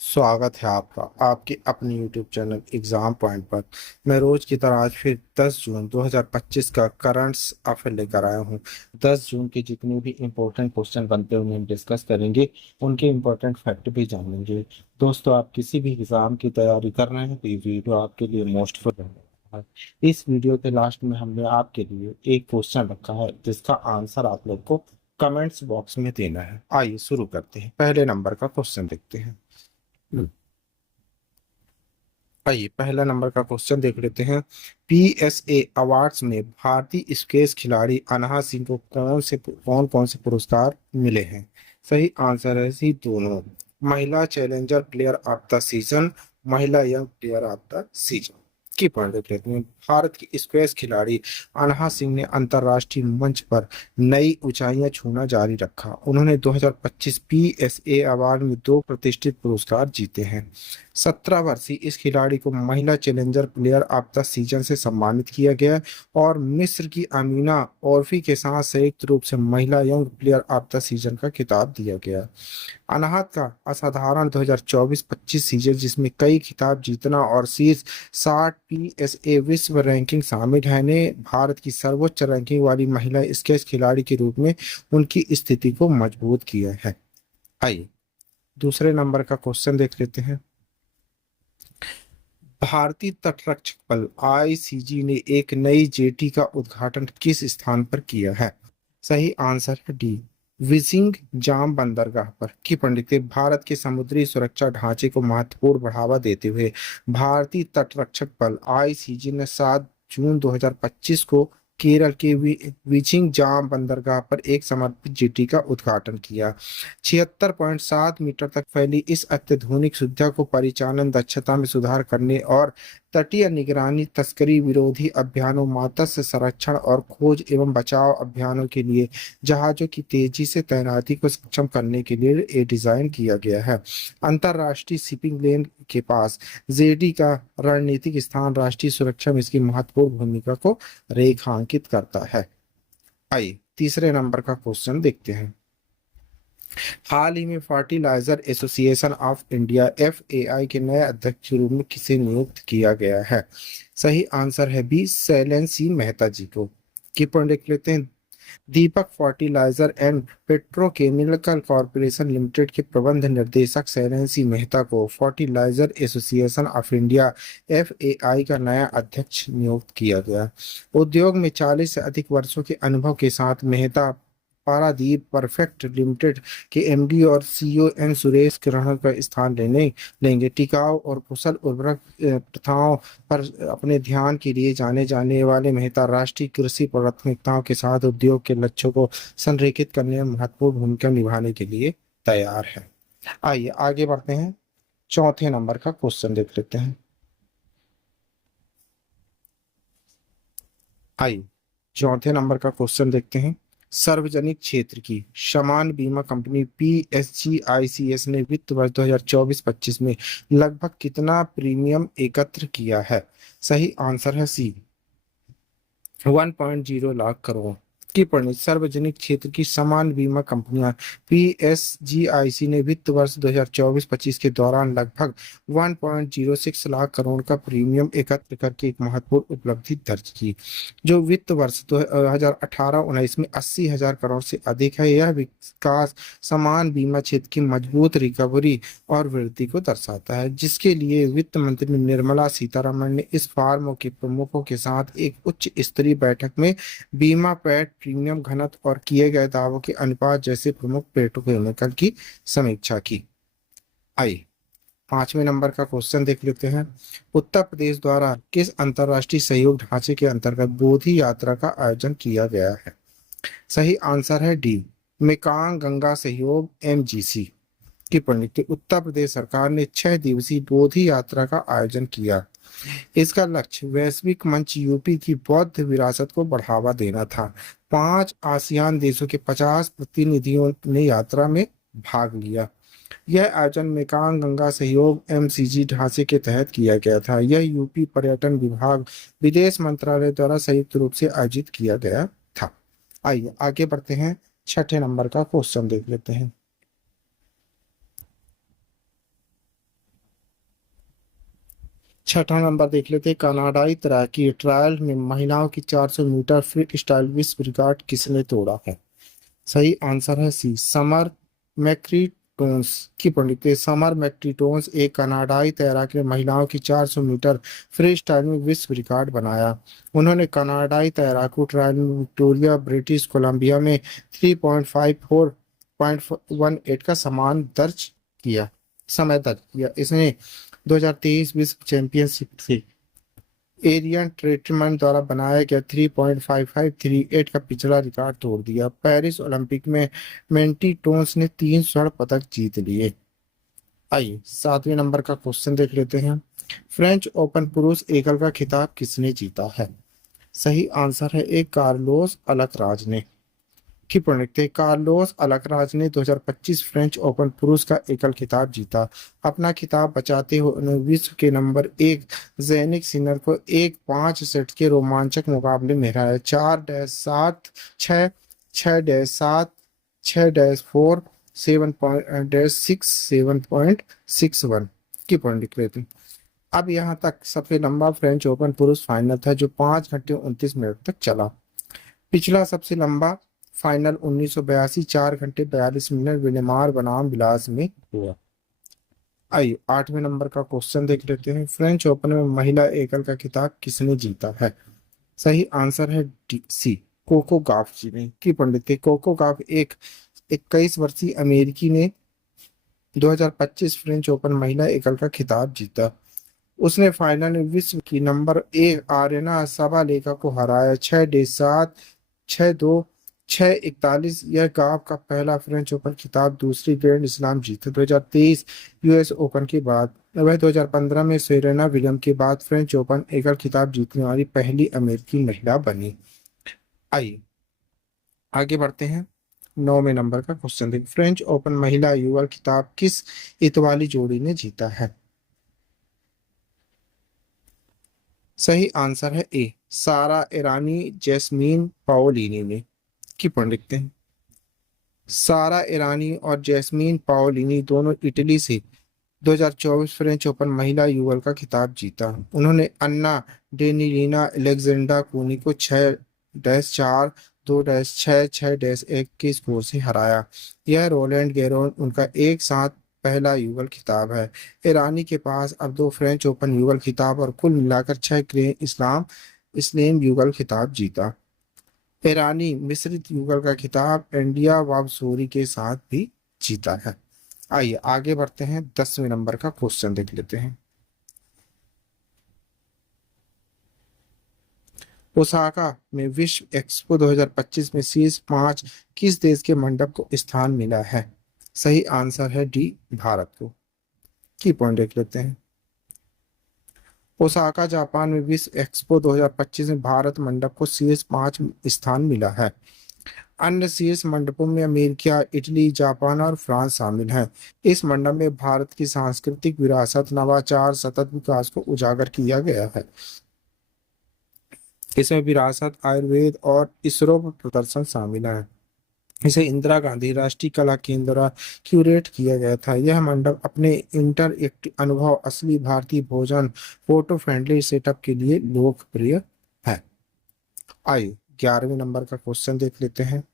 स्वागत है आपका आपके अपने YouTube चैनल एग्जाम पॉइंट पर। मैं रोज की तरह आज फिर 10 जून 2025 का करंट्स अफेयर लेकर आया हूं। 10 जून के जितने भी इम्पोर्टेंट क्वेश्चन बनते हैं उन्हें हम डिस्कस करेंगे, उनके इम्पोर्टेंट फैक्ट भी जानेंगे। दोस्तों, आप किसी भी एग्जाम की तैयारी कर रहे हैं तो ये वीडियो आपके लिए मोस्ट है। इस वीडियो के लास्ट में हमने आपके लिए एक क्वेश्चन रखा है जिसका आंसर आप लोग को कमेंट्स बॉक्स में देना है। आइए शुरू करते हैं, पहले नंबर का क्वेश्चन देखते हैं। आइए पहला नंबर का क्वेश्चन देख लेते हैं। पीएसए अवार्ड्स में भारतीय स्क्वैश खिलाड़ी अनहा सिंह को कौन कौन से पुरस्कार मिले हैं? सही आंसर है सी, दोनों। महिला challenger player of the season, महिला young player of the season की पढ़ देख लेते हैं। भारत की स्क्वैश खिलाड़ी अनहा सिंह ने अंतर्राष्ट्रीय मंच पर नई ऊंचाइयां छूना जारी रखा। उन्होंने 2025 पीएसए अवार्ड में 2 प्रतिष्ठित पुरस्कार जीते हैं। 17 वर्षीय इस खिलाड़ी को महिला challenger player of the season से सम्मानित किया गया और मिस्र की अमीना औरफी के साथ संयुक्त रूप से महिला young player of the season का खिताब दिया गया। अनाहत का असाधारण 2024-25 सीजन, जिसमें कई खिताब जीतना और शीर्ष 60 पीएसए विश्व रैंकिंग शामिल है, ने भारत की सर्वोच्च रैंकिंग वाली महिला स्क्वैश खिलाड़ी के रूप में उनकी स्थिति को मजबूत किया है। आइए दूसरे नंबर का क्वेश्चन देख लेते हैं। भारतीय तटरक्षक बल आईसीजी ने एक नई जेटी का उद्घाटन किस स्थान पर किया है? सही आंसर है डी, विजिंग जाम बंदरगाह पर। की पंडित, भारत के समुद्री सुरक्षा ढांचे को महत्वपूर्ण बढ़ावा देते हुए भारतीय तटरक्षक बल आईसीजी ने 7 जून 2025 को केरल के विचिंग जाम बंदरगाह पर एक समर्पित जेटी का उद्घाटन किया। 76.7 मीटर तक फैली इस अत्याधुनिक सुविधा को परिचालन दक्षता में सुधार करने और तटीय निगरानी, तस्करी विरोधी अभियानों, मत्स्य संरक्षण और खोज एवं बचाव अभियानों के लिए जहाजों की तेजी से तैनाती को सक्षम करने के लिए ये डिजाइन किया गया है। अंतर्राष्ट्रीय शिपिंग लेन के पास जेडी का रणनीतिक स्थान राष्ट्रीय सुरक्षा में इसकी महत्वपूर्ण भूमिका को रेखांकित करता है। आइए तीसरे नंबर का क्वेश्चन देखते हैं। हाल ही में fertiliser association of India FAI के नए अध्यक्ष के रूप में किसे नियुक्त किया गया है? सही आंसर है बी, शैलेंद्र सिंह मेहता जी को। की पॉइंट देख लेते हैं। Deepak fertiliser and petrochemical corporation limited के प्रबंध निर्देशक शैलेंद्र सिंह मेहता को fertiliser association of India FAI का नया अध्यक्ष नियुक्त किया गया। उद्योग में 40 से अधिक वर्षों के अनुभव के साथ मेहता पारादीप परफेक्ट लिमिटेड के एमडी और सीईओ एन सुरेश किरण का स्थान लेंगे। टिकाऊ और कुशल उर्वरक प्रथाओं पर अपने ध्यान के लिए जाने जाने वाले मेहता राष्ट्रीय कृषि प्राथमिकताओं के साथ उद्योग के लक्ष्यों को संरेखित करने में महत्वपूर्ण भूमिका निभाने के लिए तैयार है। आइए आगे बढ़ते हैं, चौथे नंबर का क्वेश्चन देख लेते हैं। आइए चौथे नंबर का क्वेश्चन देखते हैं। सार्वजनिक क्षेत्र की समान बीमा कंपनी पीएसजीआईसीएस ने वित्त वर्ष 2024-25 में लगभग कितना प्रीमियम एकत्र किया है? सही आंसर है सी, 1.0 लाख करोड़ की परिणति। सार्वजनिक क्षेत्र की समान बीमा कंपनियां पीएसजीआईसी ने वित्त वर्ष 2024-25 के दौरान लगभग 1.06 लाख करोड़ का प्रीमियम एकत्र करके एक महत्वपूर्ण उपलब्धि दर्ज की, जो वित्त वर्ष 2018-19 में 80,000 करोड़ से अधिक है। यह विकास समान बीमा क्षेत्र की मजबूत रिकवरी और वृद्धि को दर्शाता है, जिसके लिए वित्त मंत्री निर्मला सीतारमण ने इस फर्मों के प्रमुखों के साथ एक उच्च स्तरीय बैठक में बीमा पैड प्रीमियम घनत्व और किए गए दावों के अनुपात जैसे प्रमुख पेट्रोकेमिकल की समीक्षा की। आइए पांचवें नंबर का क्वेश्चन देख लेते हैं। उत्तर प्रदेश द्वारा किस अंतर्राष्ट्रीय सहयोग ढांचे के अंतर्गत बोधि यात्रा का आयोजन किया गया है? सही आंसर है डी, मेकांग गंगा सहयोग एमजीसी की पंडित। उत्तर प्रदेश सरकार ने 6 दिवसीय बोधि यात्रा का आयोजन किया। इसका लक्ष्य वैश्विक मंच यूपी की बौद्ध विरासत को बढ़ावा देना था। 5 आसियान देशों के 50 प्रतिनिधियों ने यात्रा में भाग लिया। यह आयोजन मेकांग गंगा सहयोग एमसीजी ढांचे के तहत किया गया था। यह यूपी पर्यटन विभाग, विदेश मंत्रालय द्वारा संयुक्त रूप से आयोजित किया गया था। आइए आगे बढ़ते हैं, छठे नंबर का क्वेश्चन देख लेते हैं। छठा नंबर देख लेते हैं, कनाडाई तैराकी ट्रायल में महिलाओं की 400 मीटर फ्री स्टाइल विश्व रिकॉर्ड किसने तोड़ा है? सही आंसर है सी, समर मैक्रीटोन्स। की पंडित है समर मैक्रीटोन्स एक कनाडाई तैराक ने महिलाओं की 400 मीटर फ्री स्टाइल में विश्व रिकॉर्ड बनाया। उन्होंने कनाडाई तैराकू ट्रायल में विक्टोरिया ब्रिटिश कोलंबिया में 3:54.18 का समान दर्ज किया समय दर्ज किया। इसने 2023 विश्व चैंपियनशिप से एरियन ट्रेटमेंट द्वारा बनाया गया 3.5538 का पिछला रिकॉर्ड तोड़ दिया। पेरिस ओलंपिक में मेंटी टोन्स ने 3 स्वर्ण पदक जीत लिए। आइए 7वें नंबर का क्वेश्चन देख लेते हैं, फ्रेंच ओपन पुरुष एकल का खिताब किसने जीता है? सही आंसर है एक, कार्लोस अलकराज ने। की प्रणीत थे कार्लोस अलकराज ने 2025 फ्रेंच ओपन पुरुष का एकल खिताब जीता। अपना खिताब बचाते हुए उन्होंने विश्व के नंबर 1 ज़ैनिक सिनर को 1-5 सेट के रोमांचक मुकाबले में हराया। 4-7, 6, 6-7, 6-4, 7.6, 7.61 की पॉइंट निकले थे। अब यहाँ तक सबसे लंबा फ्रेंच ओपन पुरुष फाइनल था जो 5 घंटे 29 मिनट तक चला। पिछला सबसे लंबा फाइनल 1982 4 घंटे 42 मिनट विलेमार बनाम विलास में हुआ। आइए 8वें नंबर का क्वेश्चन देख लेते हैं, फ्रेंच ओपन में महिला एकल का खिताब किसने जीता है? सही आंसर है डी, सी, कोको गाफ जी ने। की पंडित थे कोको गाफ एक 21 वर्षीय अमेरिकी ने 2025 फ्रेंच ओपन महिला एकल का खिताब जीता। उसने फाइनल में विश्व की नंबर 1 आर्यना साबालेका को हराया। 6-7, 6-2, 6-41। यह गांव का पहला फ्रेंच ओपन खिताब दूसरी ग्रैंड स्लैम जीता। 2023 यूएस ओपन के बाद वह 2015 में सेरेना विलियम के बाद फ्रेंच ओपन एकल खिताब जीतने वाली पहली अमेरिकी महिला बनी। आइए आगे बढ़ते हैं, 9वें नंबर का क्वेश्चन देखिए, फ्रेंच ओपन महिला युगल खिताब किस इतालवी जोड़ी ने जीता है? सही आंसर है ए, सारा ईरानी जैस्मीन पाओलिनी ने। की पढ़ लिखते हैं, सारा ईरानी और जैस्मीन पाओलिनी दोनों इटली से 2024 फ्रेंच ओपन महिला युगल का खिताब जीता। उन्होंने अन्ना डेनिलीना अलेक्जेंडा कोनी को 6-4, 2-6, 6-1 के स्कोर से हराया। यह रोलैंड गैरोन उनका एक साथ पहला युगल खिताब है। ईरानी के पास अब 2 फ्रेंच ओपन युगल खिताब और कुल मिलाकर 6 ग्रैंड स्लैम युगल खिताब जीता। ईरानी मिश्रित युगल का खिताब इंडिया वाबसोरी के साथ भी जीता है। आइए आगे बढ़ते हैं, 10वें नंबर का क्वेश्चन देख लेते हैं, ओसाका में विश्व एक्सपो 2025 में शीर्ष 5 किस देश के मंडप को स्थान मिला है? सही आंसर है डी, भारत को। की पॉइंट देख लेते हैं, ओसाका जापान में विश्व एक्सपो 2025 में भारत मंडप को शीर्ष 5 स्थान मिला है। अन्य शीर्ष मंडपों में अमेरिका, इटली, जापान और फ्रांस शामिल हैं। इस मंडप में भारत की सांस्कृतिक विरासत, नवाचार, सतत विकास को उजागर किया गया है। इसमें विरासत, आयुर्वेद और इसरो प्रदर्शन शामिल है। इसे इंदिरा गांधी राष्ट्रीय कला केंद्र द्वारा क्यूरेट किया गया था। यह मंडप अपने इंटरएक्टिव अनुभव, असली भारतीय भोजन, फोटो फ्रेंडली सेटअप के लिए लोकप्रिय है। आइए 11वें नंबर का क्वेश्चन देख लेते हैं,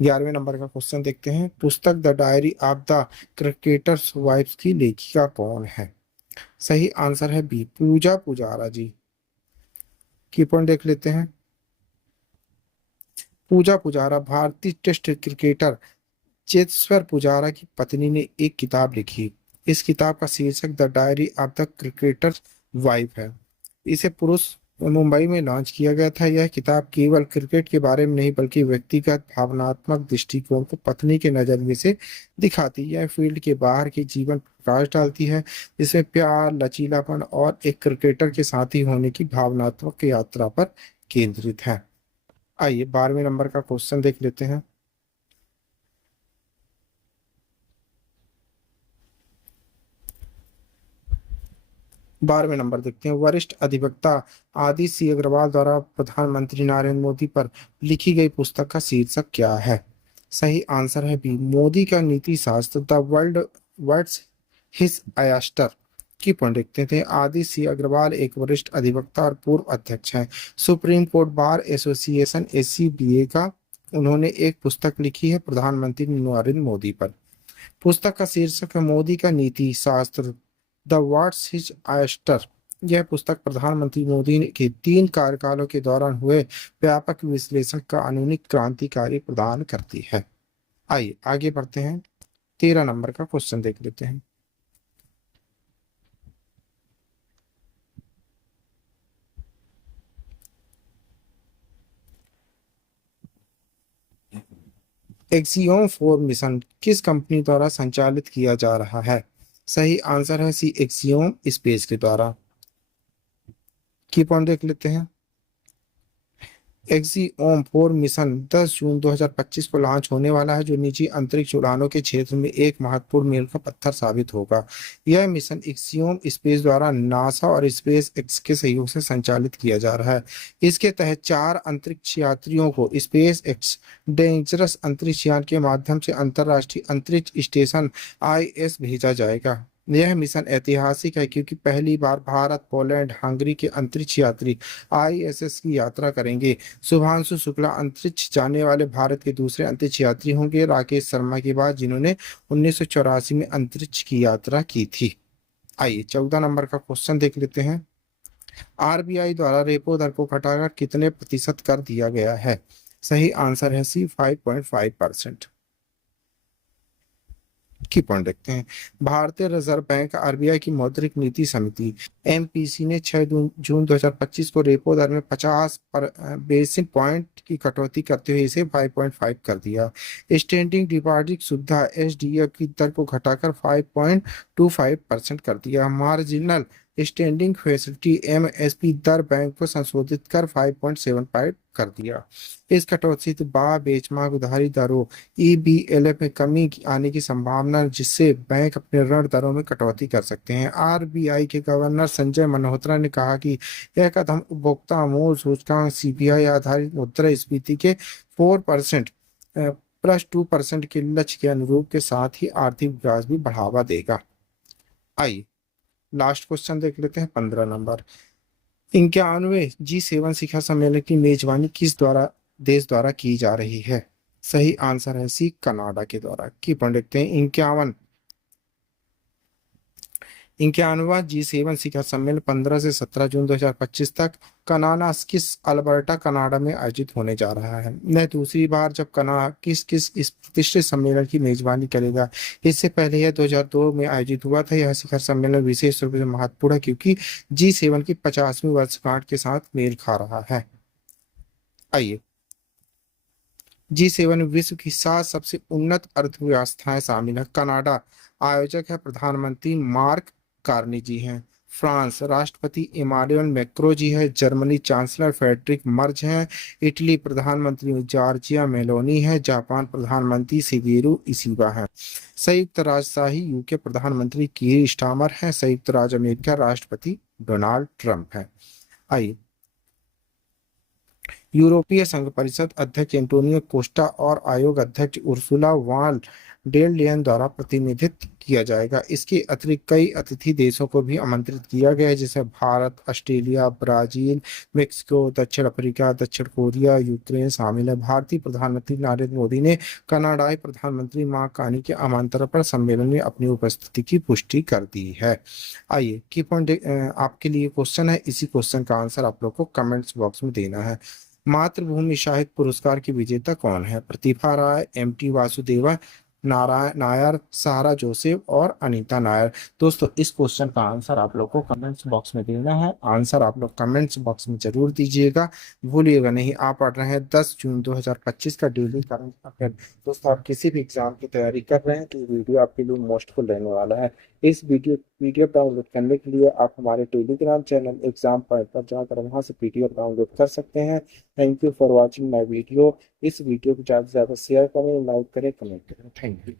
11वें नंबर का क्वेश्चन देखते हैं, पुस्तक the diary of the cricketer's wife's की लेखिका कौन है? सही आंसर है बी, पूजा पुजारा जी। की पॉइंट देख लेते हैं, पूजा पुजारा भारतीय टेस्ट क्रिकेटर चेतेश्वर पुजारा की पत्नी ने एक किताब लिखी। इस किताब का शीर्षक the diary of the cricketer wife है। इसे पुरुष मुंबई में लॉन्च किया गया था। यह किताब केवल क्रिकेट के बारे में नहीं बल्कि व्यक्तिगत भावनात्मक दृष्टिकोण को पत्नी के नजरिए से दिखाती है। यह फील्ड के बाहर के जीवन पर प्रकाश डालती है, जिसमें प्यार, लचीलापन और एक क्रिकेटर के साथी होने की भावनात्मक यात्रा पर केंद्रित है। आइए 12वें नंबर का क्वेश्चन देख लेते हैं, 12वें नंबर देखते हैं, वरिष्ठ अधिवक्ता आदित्य सिंह अग्रवाल द्वारा प्रधानमंत्री नरेंद्र मोदी पर लिखी गई पुस्तक का शीर्षक क्या है? सही आंसर है बी, मोदी का नीति शास्त्र, the world words his oyster. की पॉइंट देखते थे। आदित्य सी अग्रवाल एक वरिष्ठ अधिवक्ता और पूर्व अध्यक्ष हैं सुप्रीम कोर्ट बार एसोसिएशन एसीबीए का। उन्होंने एक पुस्तक लिखी है प्रधानमंत्री नरेंद्र मोदी पर। पुस्तक का शीर्षक है मोदी का नीति शास्त्र, द व्हाट्स हिज आस्टर। यह पुस्तक प्रधानमंत्री मोदी के 3 कार्यकालों के दौरान हुए व्यापक विश्लेषण का कानूनी क्रांतिकारी प्रदान करती है। आइए आगे बढ़ते हैं, 13 नंबर का क्वेश्चन देख लेते हैं। एक्सियोम 4 मिशन किस कंपनी द्वारा संचालित किया जा रहा है? सही आंसर है सी एक्सियोम स्पेस के द्वारा। की पॉइंट देख लेते हैं। एक्सियोम 4 मिशन 10 जून 2025 को लॉन्च होने वाला है, जो निजी अंतरिक्ष उड़ानों के क्षेत्र में एक महत्वपूर्ण मील का पत्थर साबित होगा। यह मिशन एक्सियोम स्पेस द्वारा नासा और स्पेस एक्स के सहयोग से संचालित किया जा रहा है। इसके तहत 4 अंतरिक्ष यात्रियों को स्पेस एक्स डेंजरस अंतरिक्ष यान के माध्यम से अंतरराष्ट्रीय अंतरिक्ष स्टेशन आईएस भेजा जाएगा। यह मिशन ऐतिहासिक है क्योंकि पहली बार भारत, पोलैंड, हंगरी के अंतरिक्ष यात्री आईएसएस की यात्रा करेंगे। शुभांशु शुक्ला अंतरिक्ष जाने वाले भारत के दूसरे अंतरिक्ष यात्री होंगे, राकेश शर्मा के बाद, जिन्होंने 1984 में अंतरिक्ष की यात्रा की थी। आइए 14 नंबर का क्वेश्चन देख लेते हैं। आरबीआई द्वारा रेपो दर को घटाकर कितने प्रतिशत कर दिया गया है? सही आंसर है सी 5.5%। की पॉइंट देखते हैं। भारतीय रिजर्व बैंक आरबीआई की मौद्रिक नीति समिति एमपीसी ने 6 जून 2025 को रेपो दर में 50 बेसिस पॉइंट की कटौती करते हुए इसे 5.5 कर दिया। स्टैंडिंग डिपॉजिट सुविधा एसडीएफ की दर को घटाकर 5.25% कर दिया। मार्जिनल स्टैंडिंग फैसिलिटी एमएसपी दर बैंक को संशोधित कर 5.75 कर दिया। इस कटौती से बेंचमार्क उधारी दरों ईबीएलएफ में कमी आने की संभावना, जिससे बैंक अपने ऋण दरों में कटौती कर सकते हैं। आरबीआई के गवर्नर संजय मल्होत्रा ने कहा कि यह कदम उपभोक्ता मूल्य सूचकांक सीपीआई आधारित मुद्रास्फीति के 4% +2% के लक्ष्य के अनुरूप के साथ ही आर्थिक विकास भी बढ़ावा देगा। आइए लास्ट क्वेश्चन देख लेते हैं, 15 नंबर। 91वें G7 शिखर सम्मेलन की मेजबानी किस देश द्वारा की जा रही है? सही आंसर है सी कनाडा के द्वारा। की पॉइंट देखते हैं। 91वां G7 शिखर सम्मेलन 15 से 17 जून 2025 तक किस अल्बर्टा कनाडा में आयोजित होने जा रहा है। यह दूसरी बार जब किस इस प्रतिष्ठित सम्मेलन की मेजबानी करेगा। इससे पहले यह 2002 में आयोजित हुआ था। यह शिखर सम्मेलन विशेष रूप से महत्वपूर्ण है क्योंकि G7 की 50वीं वर्षगांठ के साथ मेल खा रहा है। आइए G7 में विश्व की 7 सबसे उन्नत अर्थव्यवस्थाएं शामिल है। कनाडा आयोजक है प्रधानमंत्री मार्क कार्नी जी हैं। फ्रांस राष्ट्रपति इमानुएल मैक्रों जी है। जर्मनी चांसलर फ्रेडरिक मर्ज हैं। इटली प्रधानमंत्री जॉर्जिया मेलोनी है। जापान प्रधानमंत्री शिगेरू इशिबा है। संयुक्त राजशाही यूके प्रधानमंत्री कीर स्टारमर है। संयुक्त राज्य अमेरिका राष्ट्रपति डोनाल्ड ट्रंप है। आइए यूरोपीय संघ परिषद अध्यक्ष एंटोनियो कोस्टा और आयोग अध्यक्ष उर्सुला वॉन डेर लेयन द्वारा प्रतिनिधित्व किया जाएगा। इसके अतिरिक्त कई अतिथि देशों को भी आमंत्रित किया गया है, जैसे भारत, ऑस्ट्रेलिया, ब्राजील, मेक्सिको, दक्षिण अफ्रीका, दक्षिण कोरिया, यूक्रेन शामिल है। भारतीय प्रधानमंत्री नरेंद्र मोदी ने कनाडाई प्रधानमंत्री मार्क कार्नी के आमंत्रण पर सम्मेलन में अपनी उपस्थिति की पुष्टि कर दी है। आइए की पॉइंट आपके लिए क्वेश्चन है, इसी क्वेश्चन का आंसर आप लोग को कमेंट्स बॉक्स में देना है। मातृभूमि साहित्य पुरस्कार की विजेता कौन है? प्रतिभा राय, एमटी वासुदेवा नारायण नायर, सहारा जोसेफ और अनीता नायर। दोस्तों इस क्वेश्चन का आंसर आप लोग को कमेंट्स बॉक्स में देना है। आंसर आप लोग कमेंट्स बॉक्स में जरूर दीजिएगा, भूलिएगा नहीं। आप पढ़ रहे हैं 10 जून 2025 का डेली करंट अफेयर। दोस्तों आप किसी भी एग्जाम की तैयारी कर रहे हैं तो ये वीडियो आपके लिए मोस्टफुल रहने वाला है। इस वीडियो डाउनलोड करने के लिए आप हमारे टेलीग्राम चैनल एग्जाम पॉइंट पर जाकर वहां से पीडीएफ डाउनलोड कर सकते हैं। Thank you for watching my video. इस वीडियो को ज़्यादा से ज़्यादा शेयर करें, लाइक करें, कमेंट करें। Thank you.